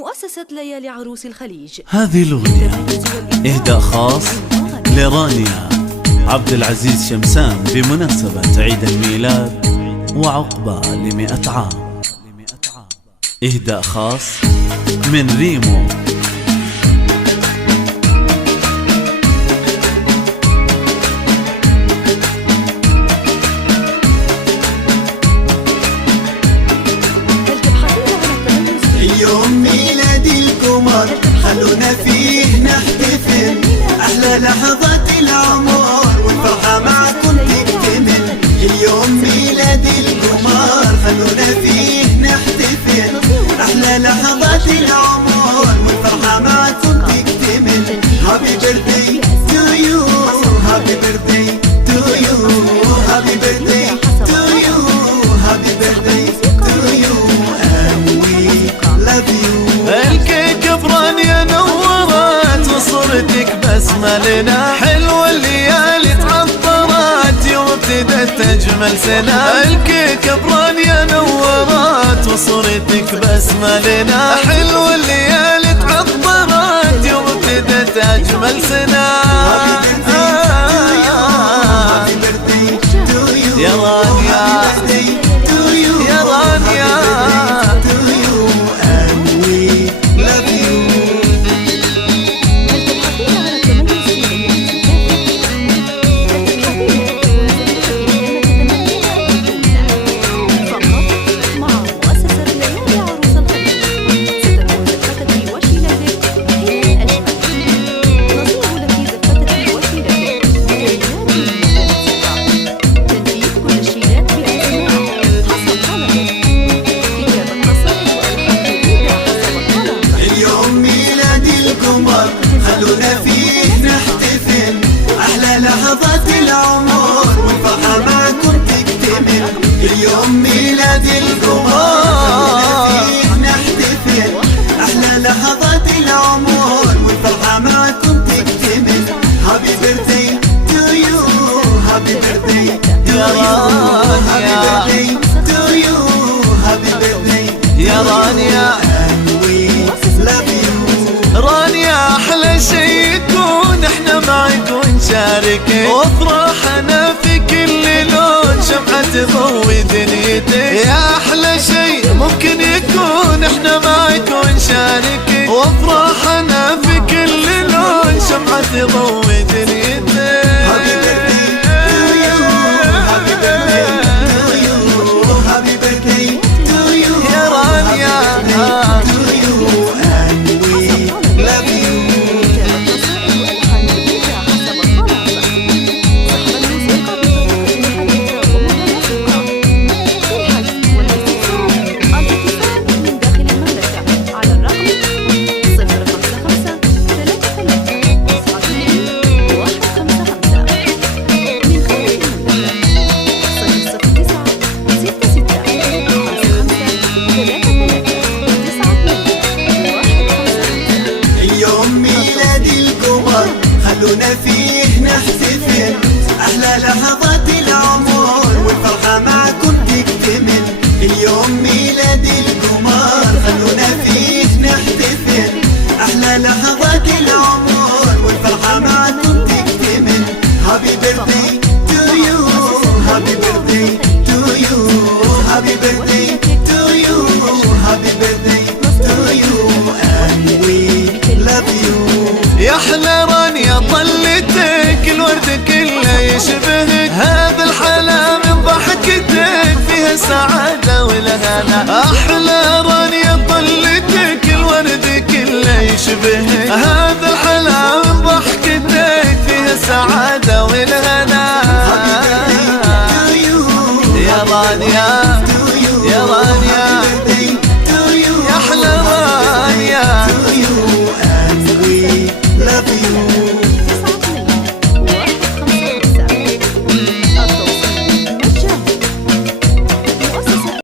مؤسسة ليالي عروس الخليج. هذه الأغنية إهداء خاص لرانيا عبد العزيز شمسان بمناسبة عيد الميلاد وعقبة ل100 عام. إهداء خاص من ريمو. يوم ميلاد القمر خلونا فيه نحتفل، أحلى لحظات العمر والفرحة معكم تكتمل. اليوم ميلاد القمر خلونا فيه نحتفل، أحلى لحظات العمر والفرحة معكم تكتمل. Happy birthday to you, happy birthday to you, happy birthday to you, happy birthday to you, and we love you. الكيكة برانيا نورت وصورتك بسمة لنا، حلوة الليالي تعطرت يوم ابتدت أجمل سنة. الكيكة برانيا نورت وصورتك بسمة لنا، حلوة الليالي تعطرت يوم ابتدت أجمل سنة. يا رانيا يا رانيا خلونا فيه نحتفل، أحلى لحظات العمر والفرحة معكم تكتمل. اليوم ميلاد القمر خلونا فيه نحتفل، أحلى لحظات العمر والفرحة معكم تكتمل. Happy birthday to you, happy birthday to you, happy birthday to you, happy birthday يا رانيا. and we love you. رانيا أحلى شي يكون احنا معك ونشاركك، وافرحنا في كل لون شمعة تضوي دنيتك. يا أحلى شي ممكن يكون احنا معك ونشاركك، وافرحنا في كل لون شمعة تضوي دنيتك. Happy birthday to you, happy birthday to you, happy birthday to you, يا رانيا to you, and we love you. خلونا فيه نحتفل، أحلى لحظات العمر والفرحة معكم تكتمل. اليوم ميلاد القمر خلونا فيه نحتفل، أحلى لحظات العمر والفرحة معكم تكتمل. Happy birthday to you, happy birthday to you, happy birthday to you, happy birthday to you, and we love you. يا أحلى رانيا طلتك الورد كله يشبهك، هذا الحلا من ضحكتك فيها سعادة والهنا. أحلى رانيا طلتك الورد كله يشبهك، هذا الحلا من ضحكتك فيها سعادة